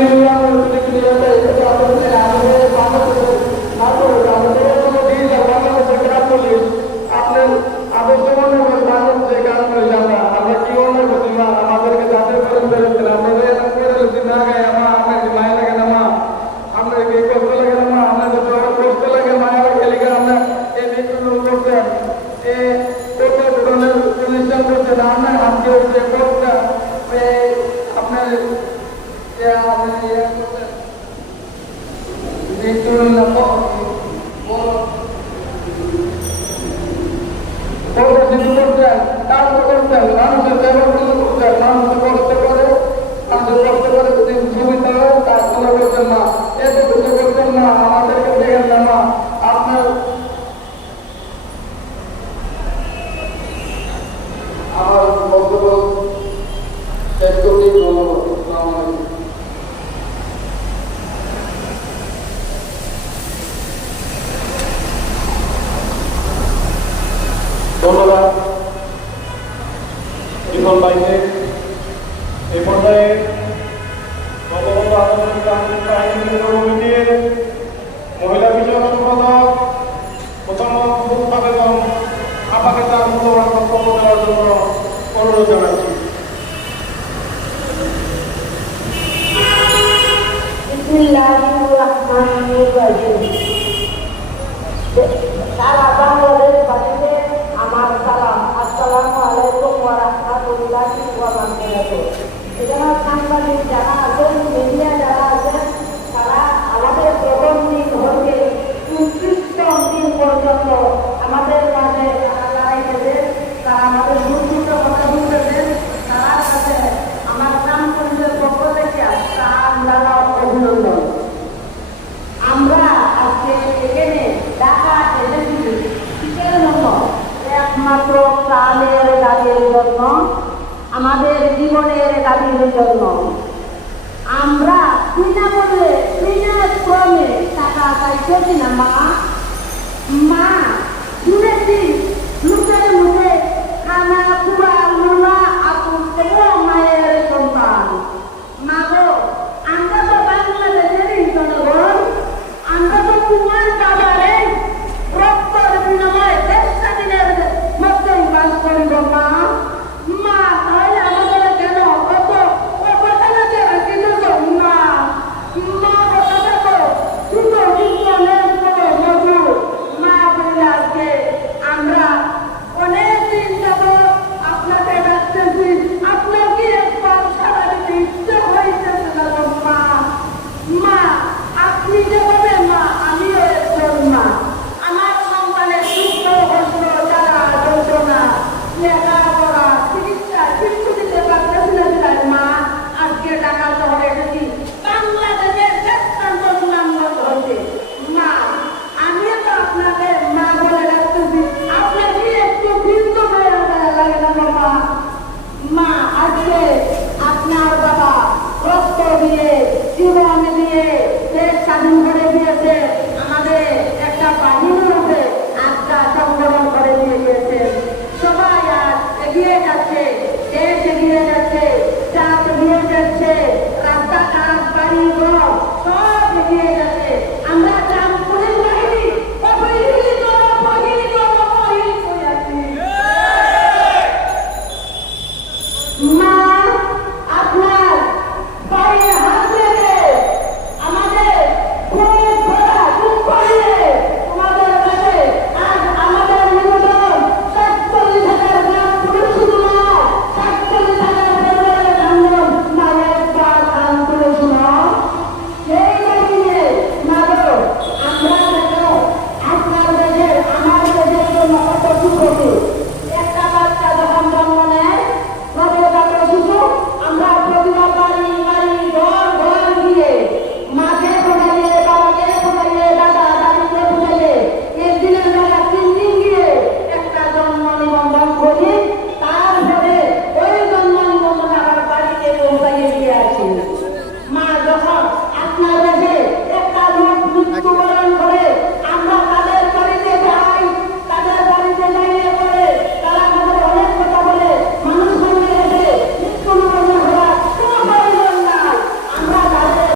আপনার মনে হয় মানুষ যে আমাদের ইয়ে করছেন বিক্রম না বড় পরিচিত করছেন কাজ করছেন মানুষের সেবা করছেন মানুষ কষ্ট করে মানুষের কষ্ট করে যদি সুবিধা হয় কাজ করে করছেন না এত কিছু করছেন না আমাদেরকে দেখেন না মা আপনার আমার বক্তব্য শেষ করছি ধন্যবাদ আসসালামু আলাইকুম ধন্যবাদ জীবন বাইকে এই পর্যায়ে বঙ্গবন্ধু আইনজীবী কমিটির মহিলা বিষয়ক সম্পাদক মুস্তাফা বেগম আপাকে তার মূল্যবান বক্তব্য দেওয়ার জন্য অনুরোধ জানাচ্ছি। বিসমিল্লাহিররহমানিররহিম সারা বাংলাদেশবাসীকে এখানে সাংবাদিক যারা আছেন যারা আছেন, তারা আমাদের প্রথম দিন হতে আমাদের মাঝে যারা দাঁড়াইতেছেন তারা আমাদের দুঃখিত কথা শুনতেছেন তারা আমার নাম পরিচয়ের পক্ষ থেকে তার দ্বারা আমরা আজকে এখানে ঢাকা এসেছি। জন্য একমাত্র প্রাণের দাবির আমাদের জীবনের দাবির জন্য। আমরা বিনামূল্যে বিনা ক্রমে টাকা পাইতেছি না মা। মা আপনার বাবা রক্ত দিয়ে জীবন দিয়ে দেশ স্বাধীন করে দিয়েছে। আমাদের একটা পানি